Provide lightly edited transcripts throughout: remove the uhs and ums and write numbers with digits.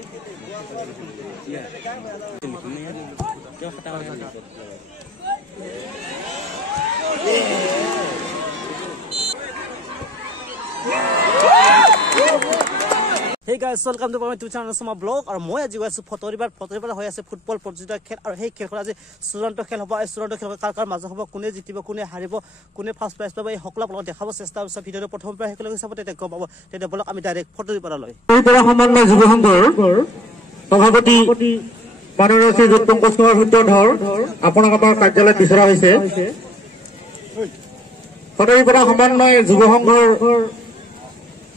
Hey guys, welcome to my YouTube channel Soma Blog. और मैं आज गया फतोरीबार हो আছে ফুটবল প্ৰতিযোগিতা খেল আৰু সেই খেলখন আজি চূড়ান্ত খেল হ'ব। এই চূড়ান্ত খেল কাৰ মাজত হ'ব, কোনে জিতিব, কোনে হাৰিব, কোনে ফাৰ্ষ্ট প্ৰাইজ পাব, এই সকলো আপোনাক দেখাব চেষ্টা কৰিম। ভিডিঅ'টো প্ৰথমৰ পৰা শেষলৈকে চাব, তেতিয়া গম পাব। তেতিয়া বলক আমি ডাইৰেক্ট ফতোৰীবাৰলৈ। ফতোৰীবাৰ সমন্বয় যুৱ সংঘৰ সভাপতি মাননীয় শ্ৰী পংকজ কুমাৰ সূত্ৰধৰ আপোনাক আমাৰ কাৰ্যালয়ত বিচৰা হৈছে। ফতোৰীবাৰ সমন্বয় যুৱ সংঘৰ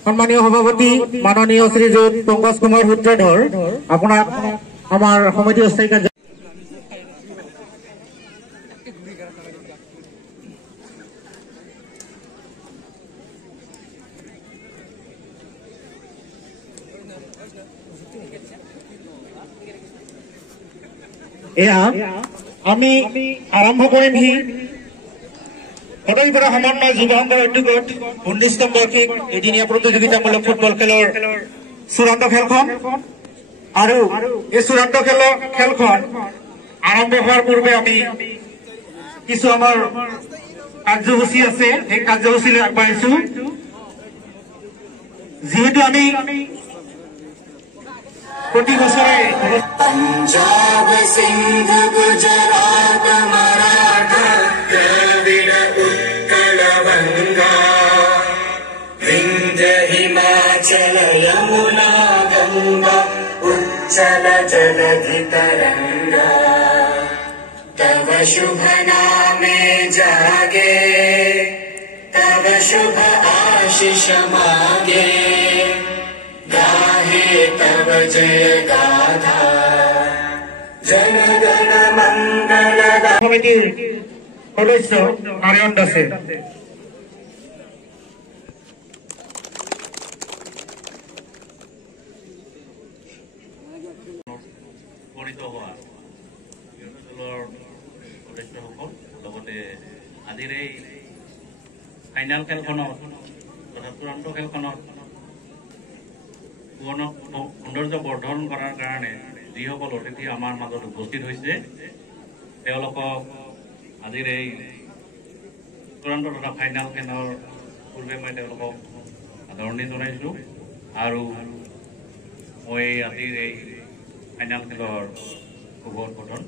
সম্মানীয় সভাপতি মাননীয় শ্ৰীযুত পংকজ কুমাৰ সূত্ৰধৰ আপোনাক আমাৰ সমিতি অস্থায়ী কাৰ্যালয় এয়া আমি আৰম্ভ কৰিম ফতোৰীবাৰ সমন্বয় যুৱ সংঘৰ উদ্যোগত 19তম বাৰ্ষিক এদিনীয়া প্ৰতিযোগিতামূলক ফুটবল খেলৰ চূড়ান্ত খেলখন। আৰু এই চূড়ান্ত খেলখন আৰম্ভ হোৱাৰ পূৰ্বে আমি কিছু আমাৰ কাৰ্যসূচী আছে, সেই কাৰ্যসূচীলৈ আগবাঢ়িছো। যিহেতু আমি প্ৰতি বছৰে पंजाब सिंध गुजरात मराठा द्रविड़ उत्कल बंगा विंध्य हिमाचल यमुना गंगा उच्चल जलधि तरंगा तव शुभ नामे जागे तव शुभ आशीष मागे गाहे तव जय गाथा जनगण मंगल সমিতিৰ সদস্য নাৰায়ণ দাসে আজিৰ এই ফাইনেল খেলখনত তথা চূড়ান্ত খেলখনত সৌন্দৰ্য বৰ্ধন কৰাৰ কাৰণে যিসকল অতিথি আমাৰ মাজত উপস্থিত হৈছে তেওঁলোকক আজিৰ এই চূড়ান্ত তথা ফাইনেল খেলৰ পূৰ্বে মই তেওঁলোকক আদৰণি জনাইছোঁ। আৰু মই আজিৰ এই ফাইনেল খেলৰ শুভ উদ্বোধন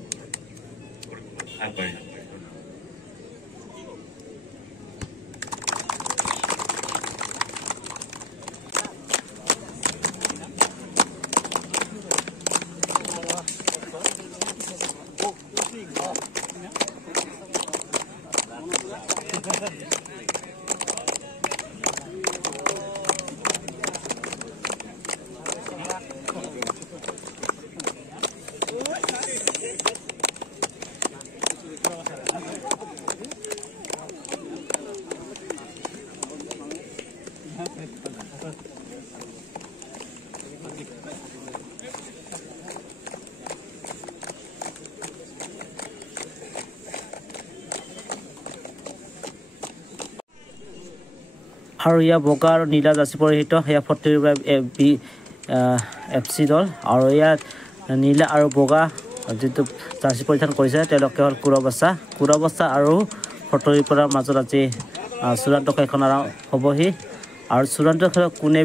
আগবাঢ়িছোঁ। আৰু ইয়া বগা আৰু নীলা জাৰ্চি পৰিহিত সেয়া ফতোৰীবাৰ FC দল। আৰু ইয়াত নীলা আৰু বগা যিটো জাৰ্চি পৰিধান কৰিছে তেওঁলোকে হ'ল কুৰবস্তা আৰু ফতোৰীবাৰৰ মাজত আজি চূড়ান্ত খেলখন হ'বহি। আৰু চূড়ান্ত খেলত কোনে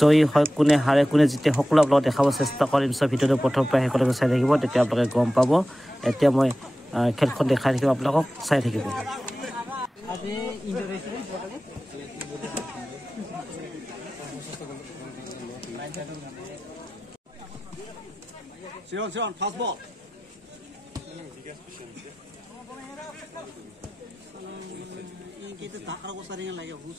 জয়ী হয়, কোনে হাৰে, কোনে জিতে, সকলো আপোনালোকক দেখাব চেষ্টা কৰিম। ভিডিঅ'টো প্ৰথমৰ পৰা শেষলৈকে চাই থাকিব, তেতিয়া আপোনালোকে গম পাব। এতিয়া মই খেলখন দেখাই থাকিম, আপোনালোকক চাই থাকিব। Siron, fast ball. Kita tak kalau saringan lagi bus.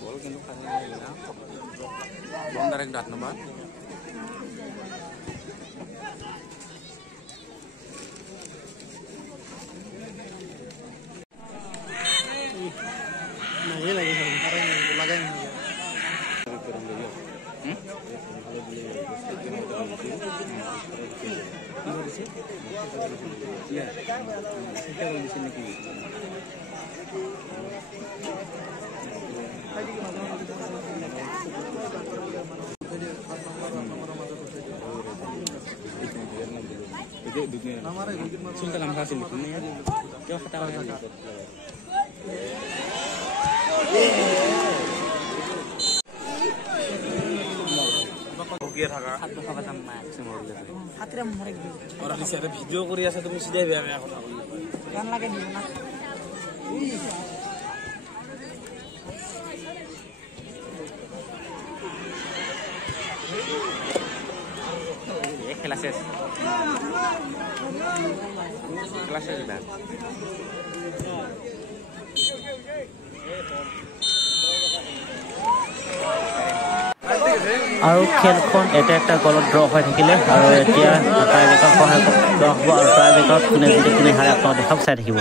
Bol কিন্তু খালি না বল ডাইরেক্ট ডাট নাম্বার ভিডিও কৰি আছে তুমি চিধাই বেয়া বেয়া কথা গান লাগে দিব না clases clases আৰু খেলখন এটা গলত ড্ৰ হৈ থাকিলে আৰু এতিয়া টাইব্ৰেকাৰ সহায় ড্ৰ হ'ব আৰু টাইব্ৰেকাৰত কোনে জিতে কোনে হাৰে আপোনালোকে দেখাব চাই থাকিব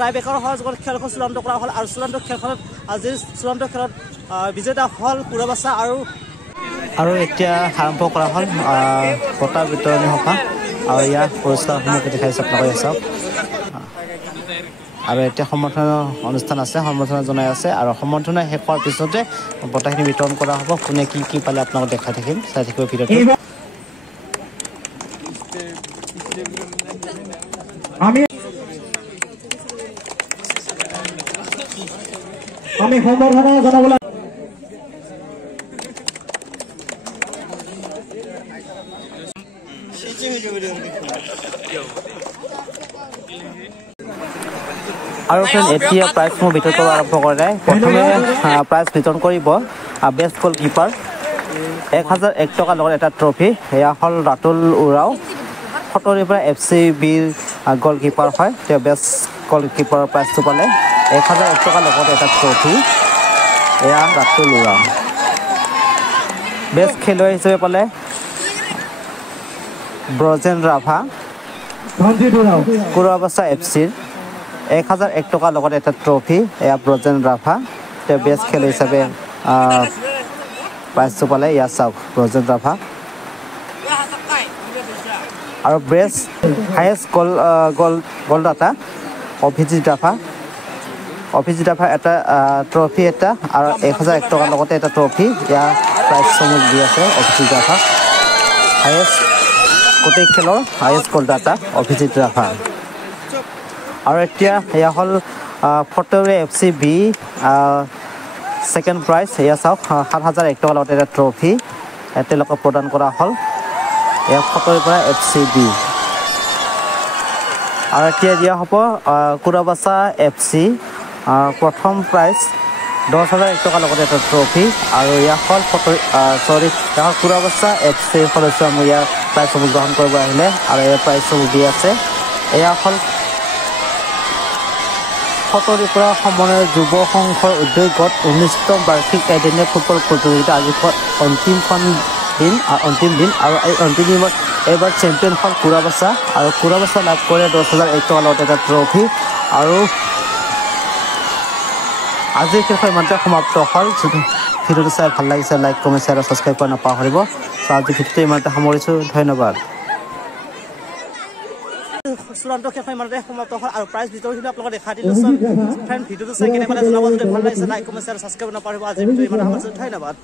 টাইব্ৰেকাৰ সহযোগত খেলখন চূড়ান্ত কৰা হ'ল আৰু চূড়ান্ত খেলখনত আজিৰ চূড়ান্ত খেলত বিজেতা হ'ল কুৰাবাছা আৰু এতিয়া আৰম্ভ কৰা হ'ল বঁটা বিতৰণী সভা আৰু ইয়াৰ পুৰস্কাৰসমূহ দেখাইছে আপোনালোকে চাওক আৰু এতিয়া সমৰ্থনৰ অনুষ্ঠান আছে সমৰ্থন জনাই আছে আৰু সমৰ্থন শেষ হোৱাৰ পিছতে বঁটাখিনি বিতৰণ কৰা হ'ব কোনে কি পালে আপোনালোকক দেখাই থাকিম চাই থাকিব ভিডিঅ'টো আমি সম্বৰ্ধনা জনাবলৈ আৰু ফ্ৰেণ্ড এতিয়া প্ৰাইজসমূহ বিতৰণ কৰা আৰম্ভ কৰে প্ৰথমে প্ৰাইজ বিতৰণ কৰিব বেষ্ট গলকিপাৰ 1001 টকা লগত এটা ট্ৰফি এয়া হ'ল ৰাতুল উৰাও ফটৰীৰ পৰা FCBৰ গলকিপাৰ হয় তেওঁ বেষ্ট গলকিপাৰৰ প্ৰাইজটো পালে 1001 টকা লগত এটা ট্ৰফি এয়া ৰাতুল উৰাও বেষ্ট খেলুৱৈ হিচাপে পালে ব্ৰজেন ৰাভা কুৰাবাছা FCৰ 1001 টকা লগত এটা ট্ৰফি এয়া ব্ৰজেন ৰাভা তেওঁ বেষ্ট খেলুৱৈ হিচাপে প্ৰাইজটো পালে এয়া চাওক ব্ৰজেন ৰাভা আৰু বেষ্ট হায়েষ্ট গলদাতা অভিজিত ৰাভা এটা ট্ৰফি এটা আৰু 1001 টকাৰ লগতে এটা ট্ৰফি ইয়াৰ প্ৰাইজসমূহ দি আছে অভিজিত ৰাভা হায়েষ্ট গোটেই খেলৰ হায়েষ্ট গলদাতা অভিজিত ৰাভা আৰু এতিয়া এয়া হ'ল ফটৰী FCB ছেকেণ্ড প্ৰাইজ এয়া চাওক 7001 টকাৰ লগতে এটা ট্ৰফি তেওঁলোকক প্ৰদান কৰা হ'ল এয়া ফটৰীৰ পৰা FCB আৰু এতিয়া দিয়া হ'ব কুৰাবাছা FC প্ৰথম প্ৰাইজ 10,001 টকাৰ লগতে এটা ট্ৰফি আৰু ইয়াৰ হ'ল কুৰাবাছা FCৰ সদস্য আমি ইয়াৰ প্ৰাইজসমূহ গ্ৰহণ কৰিব আহিলে আৰু এই প্ৰাইজসমূহ দি আছে এয়া হ'ল ফটৰীৰ পৰা সমন্বয় যুৱ সংঘৰ উদ্যোগত 19তম বাৰ্ষিক এদিনীয়া ফুটবল প্ৰতিযোগিতা আজি অন্তিম দিন আৰু এই অন্তিম দিনত এইবাৰ চেম্পিয়ন হ'ল কুৰাবাছা আৰু কুৰাবাছা লাভ কৰে 10,001 টকাৰ লগত এটা ট্ৰফি আৰু আজিৰ খেলখন ইমানতে সমাপ্ত হ'ল ভিডিঅ'টো চাই ভাল লাগিছে লাইক কমেণ্ট শ্বেয়াৰ আৰু ছাবস্ক্ৰাইব কৰা নাপাহৰিব চ' আজি ভিডিঅ'টো ইমানতে সামৰিছোঁ ধন্যবাদ চূড়ান্ত খেলখন ইমানতে সমাপ্ত হ'ল আৰু প্ৰাইজ বিতৰণখিনি আপোনালোকক দেখাই দিলোঁ ফ্ৰেণ্ড ভিডিঅ'টো চাই কেনেকুৱা জনাব যদি ভাল লাগিছে লাইক কমেণ্ট আৰু ছাবস্ক্ৰাইব নকৰিব আজি ভিডিঅ' ইমান ধন্যবাদ